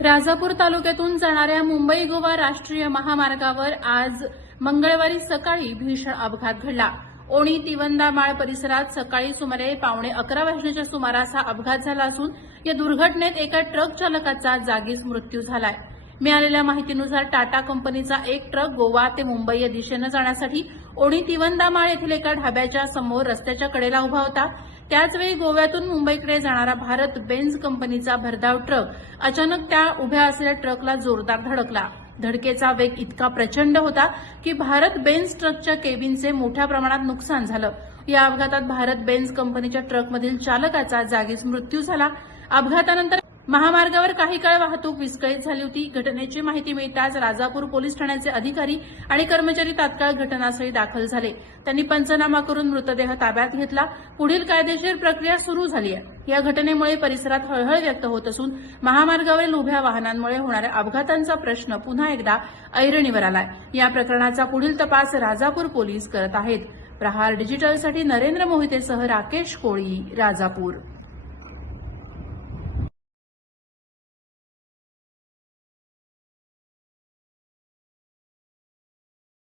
राजापूर तालुक्यातून जाणाऱ्या मुंबई गोवा राष्ट्रीय महामार्गावर आज मंगळवारी सकाळी भीषण अपघात घडला। ओणी तिवंदामाळ परिसरात सकाळी सुमारे 11:15 वाजण्याच्या सुमारास हा अपघात झाला असून या दुर्घटनेत एका ट्रक चालकाचा जागीच मृत्यू झालाय। मिळालेल्या माहितीनुसार टाटा कंपनीचा एक ट्रक गोवा ते मुंबई या दिशेने जाण्यासाठी ओणी तिवंदामाळ येथील एका ढाब्याच्या समोर रस्त्याच्या कडेला उभा होता। त्याचवेळी गोव्यातून मुंबईकडे जाणारा भारत बेन्झ कंपनीचा भरधाव ट्रक अचानक त्या उभ्या असलेल्या ट्रकला जोरदार धडकला। धडकेचा वेग इतका प्रचंड होता की भारत बेन्झ ट्रकच्या केबिनचे मोठ्या प्रमाणात नुकसान झालं। या अपघातात भारत बेन्झ कंपनीच्या ट्रकमधील चालकाचा जागीच मृत्यू झाला। अपघातानंतर महामार्गावर काही काळ वाहतूक विस्कळीत झाली होती। घटनेची माहिती मिळताच राजापूर पोलीस ठाण्याचे अधिकारी आणि कर्मचारी तात्काळ घटनास्थळी दाखल झाले। त्यांनी पंचनामा करून मृतदेह ताब्यात घेतला। पुढील कायदेशीर प्रक्रिया सुरू झाली आहे। या घटनेमुळे परिसरात हळहळ व्यक्त होत असून महामार्गावरील उभ्या वाहनांमुळे होणाऱ्या अपघातांचा प्रश्न पुन्हा एकदा ऐरणीवर आलाय। या प्रकरणाचा पुढील तपास राजापूर पोलीस करत आहेत। प्रहार डिजिटलसाठी नरेंद्र मोहितेसह राकेश कोळी, राजापूर।